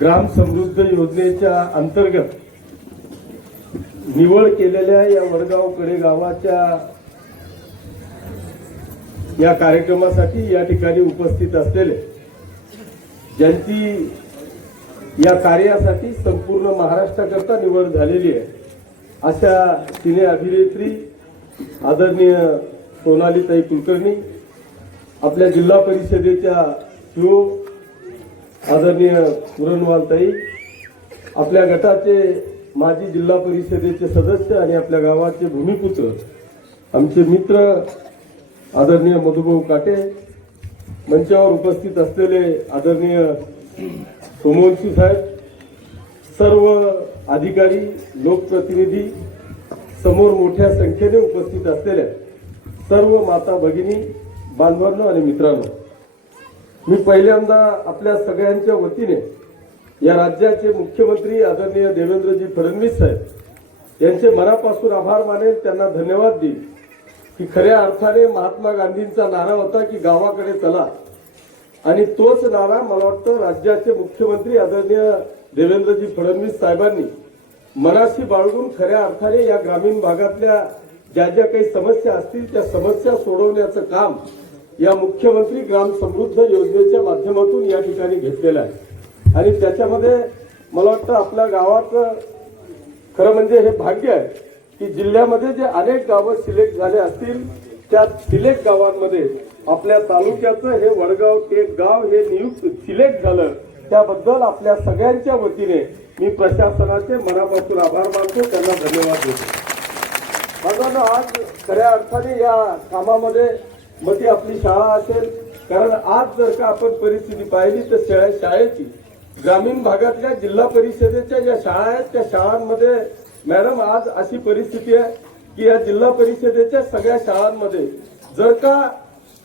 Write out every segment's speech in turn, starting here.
ग्राम समृद्ध योजनेच्या अंतर्गत निवड केलेल्या या वडगाव कडे गावाच्या या कार्यक्रमासाठी या ठिकाणी उपस्थित असलेले, ज्यांची या कार्यासाठी संपूर्ण महाराष्ट्राकरता निवड झालेली आहे, अशा सिने अभिनेत्री आदरणीय सोनालीताई कुलकर्णी, आपल्या जिल्हा परिषदेच्या सीओ आदरणीय पुरणवालताई, आपल्या गटाचे माजी जिल्हा परिषदेचे सदस्य आणि आपल्या गावाचे भूमिपुत्र आमचे मित्र आदरणीय मधुभाऊ काटे, मंचावर उपस्थित असलेले आदरणीय सोमवंशी साहेब, सर्व अधिकारी, लोकप्रतिनिधी, समोर मोठ्या संख्येने उपस्थित असलेल्या सर्व माता भगिनी, बांधवांनो आणि मित्रांनो, मी पहिल्यांदा आपल्या सगळ्यांच्या वतीने या राज्याचे मुख्यमंत्री आदरणीय देवेंद्रजी फडणवीस साहेब यांचे मनापासून आभार मानेल, त्यांना धन्यवाद देईल की खऱ्या अर्थाने महात्मा गांधींचा नारा होता की गावाकडे चला, आणि तोच नारा मला वाटतं राज्याचे मुख्यमंत्री आदरणीय देवेंद्रजी फडणवीस साहेबांनी मनाशी बाळगून खऱ्या अर्थाने या ग्रामीण भागातल्या ज्या ज्या काही समस्या असतील त्या समस्या सोडवण्याचं काम या मुख्यमंत्री ग्राम समृद्ध योजनेच्या माध्यमातून या ठिकाणी घेतलेलं आहे. आणि त्याच्यामध्ये मला वाटतं आपल्या गावाचं खरं म्हणजे हे भाग्य आहे की जिल्ह्यामध्ये जे अनेक गावं सिलेक्ट झाले असतील, त्या सिलेक्ट गावांमध्ये आपल्या तालुक्याचं हे वडगाव टेक गाव हे नियुक्त सिलेक्ट झालं, त्याबद्दल आपल्या सगळ्यांच्या वतीने मी प्रशासनाचे मनापासून आभार मानतो, त्यांना धन्यवाद देतो. माझा आज खऱ्या अर्थाने या कामामध्ये मग ती आपली शाळा असेल, कारण आज जर का आपण परिस्थिती पाहिली तर शाळेची ग्रामीण भागातल्या जिल्हा परिषदेच्या ज्या शाळा आहेत त्या शाळांमध्ये मॅडम आज अशी परिस्थिती आहे की या जिल्हा परिषदेच्या सगळ्या शाळांमध्ये जर का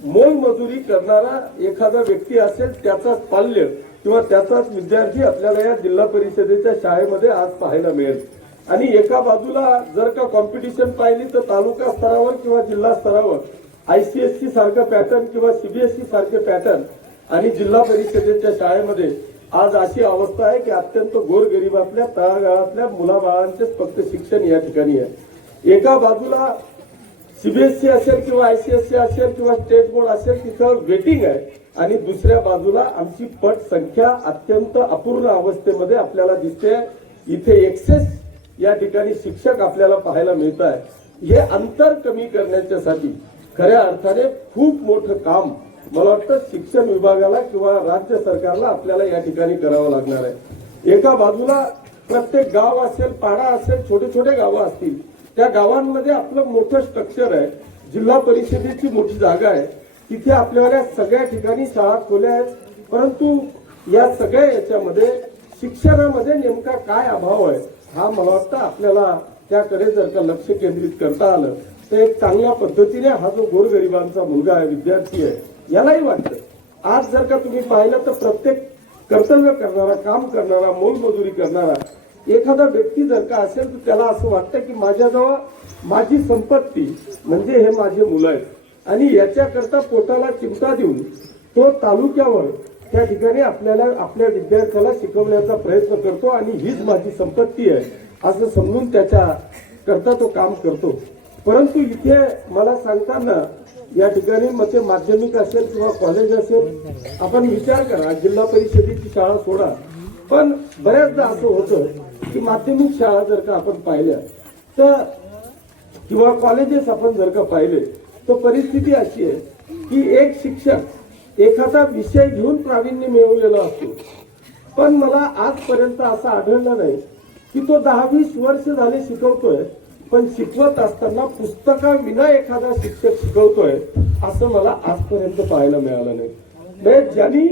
मोलमजुरी करणारा एखादा व्यक्ती असेल, त्याचाच पाल्य किंवा त्याचाच विद्यार्थी आपल्याला या जिल्हा परिषदेच्या शाळेमध्ये आज पाहायला मिळेल. आणि एका बाजूला जर का कॉम्पिटिशन पाहिली तर तालुका स्तरावर किंवा जिल्हा स्तरावर आयसीएससी सारखं पॅटर्न किंवा सीबीएसई सारखे पॅटर्न, आणि जिल्हा परिषदेच्या शाळेमध्ये आज अशी अवस्था आहे की अत्यंत गोरगरिबातल्या तळागाळातल्या मुलाबाळांचेच फक्त शिक्षण या ठिकाणी आहे. एका बाजूला सीबीएसई असेल किंवा आयसीएससी असेल किंवा स्टेट बोर्ड असेल तिथं वेटिंग आहे, आणि दुसऱ्या बाजूला आमची पट संख्या अत्यंत अपूर्ण अवस्थेमध्ये आपल्याला दिसते. इथे एक्सेस या ठिकाणी शिक्षक आपल्याला पाहायला मिळत आहे. हे अंतर कमी करण्यासाठी खऱ्या अर्थाने खूप मोठं काम मला वाटतं शिक्षण विभागाला किंवा राज्य सरकारला आपल्याला या ठिकाणी करावं लागणार आहे. एका बाजूला प्रत्येक गाव असेल, पाडा असेल, छोटे छोटे गावं असतील, त्या गावांमध्ये आपलं मोठं स्ट्रक्चर आहे, जिल्हा परिषदेची मोठी जागा आहे, तिथे आपल्याला सगळ्या ठिकाणी शाळा खोल्या आहेत, परंतु या सगळ्या याच्यामध्ये शिक्षणामध्ये नेमका काय अभाव आहे हा मला वाटतं आपल्याला त्याकडे जर का लक्ष केंद्रित करता आलं तर एक चांगल्या पद्धतीने हा जो गोरगरिबांचा मुलगा आहे, विद्यार्थी आहे, यालाही वाटतं. आज जर का तुम्ही पाहिलं तर प्रत्येक कर्तव्य करणारा, काम करणारा, मोलमजुरी करणारा एखादा व्यक्ती जर का असेल तर त्याला असं वाटतं की माझ्याजवळ माझी संपत्ती म्हणजे हे माझे मुलं आहेत, आणि याच्याकरता पोटाला चिमटा देऊन तो तालुक्यावर त्या ठिकाणी आपल्याला आपल्या विद्यार्थ्याला शिकवण्याचा प्रयत्न करतो, आणि हीच माझी संपत्ती आहे असं समजून त्याच्या करता तो काम करतो. परंतु इथे मला सांगताना या ठिकाणी मग ते माध्यमिक असेल किंवा कॉलेज असेल, आपण विचार करा, जिल्हा परिषदेची शाळा सोडा, पण बऱ्याचदा असं होतं की माध्यमिक शाळा जर का आपण पाहिल्या तर किंवा कॉलेजेस आपण जर का पाहिले तर परिस्थिती अशी आहे की एक शिक्षक एखादा विषय घेऊन प्रावीण्य मिळवलेला असतो, पण मला आजपर्यंत असं आढळलं नाही की तो 10-20 वर्ष झाले शिकवतोय, पण शिकवत असताना पुस्तकाविना एखादा शिक्षक शिकवतोय असं मला आजपर्यंत पाहायला मिळालं नाही. म्हणजे ज्यांनी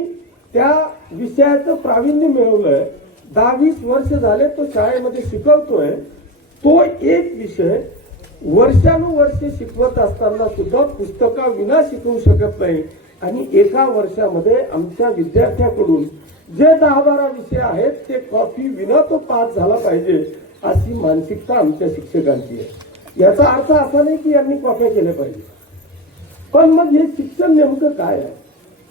त्या विषयाचं प्रावीण्य मिळवलंय, 10-20 वर्ष झाले तो शाळेमध्ये शिकवतोय, तो एक विषय वर्षानुवर्षे शिकवत असताना सुद्धा पुस्तकाविना शिकवू शकत नाही, आणि एका वर्षामध्ये आमच्या विद्यार्थ्याकडून जे 10-12 विषय आहेत ते कॉपी विना तो पास झाला पाहिजे अशी मानसिकता आमच्या शिक्षकांची आहे. याचा अर्थ असा नाही की यांनी कॉप्या केल्या पाहिजे, पण मग हे शिक्षण नेमकं काय आहे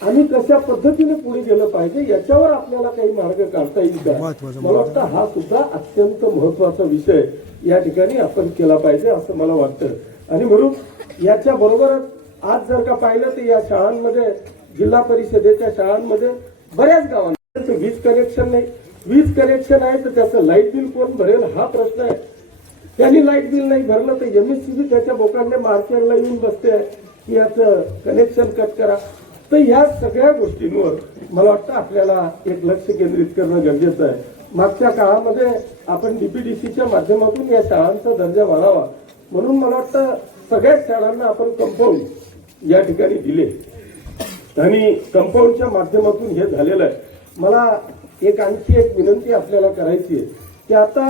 आणि कशा पद्धतीने पुढे गेलं पाहिजे याच्यावर आपल्याला काही मार्ग काढता येईल का, मला वाटतं हा सुद्धा अत्यंत महत्वाचा विषय या ठिकाणी आपण केला पाहिजे असं मला वाटतं। आणि म्हणून याच्या बरोबरच आज जर का पाहिलं तर या शाळांमध्ये, जिल्हा परिषदेच्या शाळांमध्ये बऱ्याच गावांना वीज कनेक्शन नाही। वीज कनेक्शन आहे तर त्याचं लाईट बिल कोण भरेल हा प्रश्न आहे। त्यांनी लाईट बिल नाही भरलं तर MSCB त्याच्या बोकांडे मार्केटला येऊन बसते की याचं कनेक्शन कट करा। तर या सगळ्या गोष्टींवर मला वाटतं आपल्याला एक लक्ष केंद्रित करणं गरजेचं आहे। मागच्या काळामध्ये आपण DPDCच्या माध्यमातून या शाळांचा दर्जा वाढावा म्हणून मला वाटतं सगळ्याच शाळांना आपण कंपाऊंड या ठिकाणी दिले आणि कंपाऊंडच्या माध्यमातून हे झालेलं आहे। मला आणखी एक विनंती आपल्याला करायची आहे की आता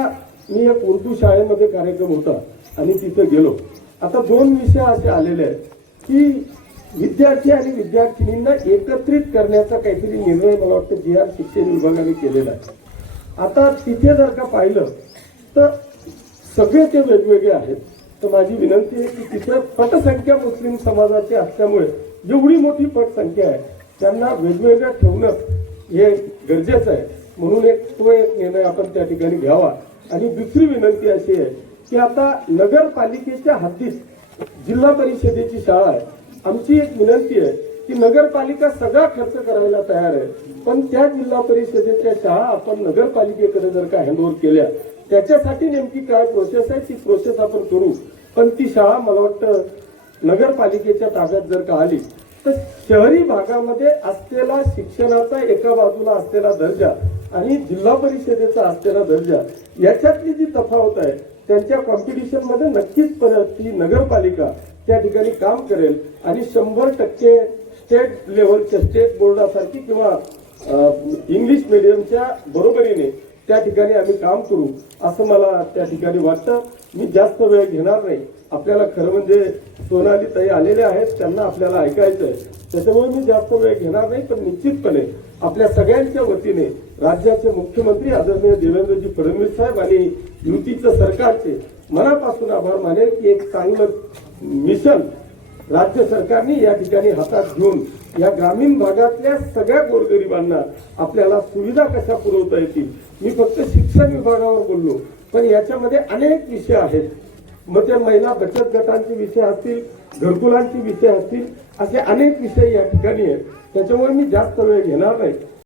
मी एक उर्दू शाळेमध्ये कार्यक्रम होता आणि तिथे गेलो। आता 2 विषय असे आलेले आहेत की विद्यार्थी आणि विद्यार्थिनींना एकत्रित करण्याचा काहीतरी निर्णय मला वाटतं GR शिक्षण विभागाने केलेला आहे। आता तिथे जर का पाहिलं तर सगळे ते वेगवेगळे आहेत। तर माझी विनंती आहे की तिथे पटसंख्या मुस्लिम समाजाची असल्यामुळे जेवढी मोठी पटसंख्या आहे त्यांना वेगवेगळं ठेवणं हे गरजेचं आहे म्हणून तो एक निर्णय आपण त्या ठिकाणी घ्यावा। आणि दुसरी विनंती अशी आहे की आता नगरपालिकेच्या हद्दीत जिल्हा परिषदेची शाळा आहे। आमची एक विनंती आहे की नगरपालिका सगळा खर्च करायला तयार आहे पण त्या जिल्हा परिषदेच्या शाळा आपण नगरपालिकेकडे जर का हँडओव्हर केल्या त्याच्यासाठी नेमकी काय प्रोसेस आहे ती प्रोसेस आपण करू। पण ती शाळा मला वाटतं नगरपालिकेच्या ताब्यात जर का आली तर शहरी भागामध्ये असलेला शिक्षणाचा एका बाजूला असलेला दर्जा आणि जिल्हा परिषदेचा असलेला दर्जा याच्यातली जी तफावत आहे त्यांच्या कॉम्पिटिशन मध्ये नक्कीच ती नगरपालिका त्या ठिकाणी काम करेल आणि 100% स्टेट लेव्हलच्या स्टेट बोर्डासारखी किंवा इंग्लिश मीडियमच्या बरोबरीने त्या ठिकाणी आम्ही काम करू असं मला त्या ठिकाणी वाटतं। मी जास्त वेळ घेणार नाही। आपल्याला खरं म्हणजे सोनाली ताई आलेले आहेत त्यांना आपल्याला ऐकायचं आहे त्याच्यामुळे मी जास्त वेळ घेणार नाही। पण निश्चितपणे आपल्या सगळ्यांच्या वतीने राज्याचे मुख्यमंत्री आदरणीय देवेंद्रजी फडणवीस साहेब आणि युतीचं सरकारचे मनापासून आभार मानेल की एक चांगलं मिशन राज्य सरकारने या ठिकाणी हातात घेऊन या ग्रामीण भागातल्या सगळ्या गोरगरिबांना आपल्याला सुविधा कशा पुरवता येतील। मी फक्त शिक्षण विभागावर बोललो पण याच्यामध्ये अनेक विषय आहेत। मग ते महिला बचत गटांचे विषय असतील, घरकुलांचे विषय असतील, असे अनेक विषय या ठिकाणी आहेत। त्याच्यामुळे मी जास्त वेळ घेणार नाही।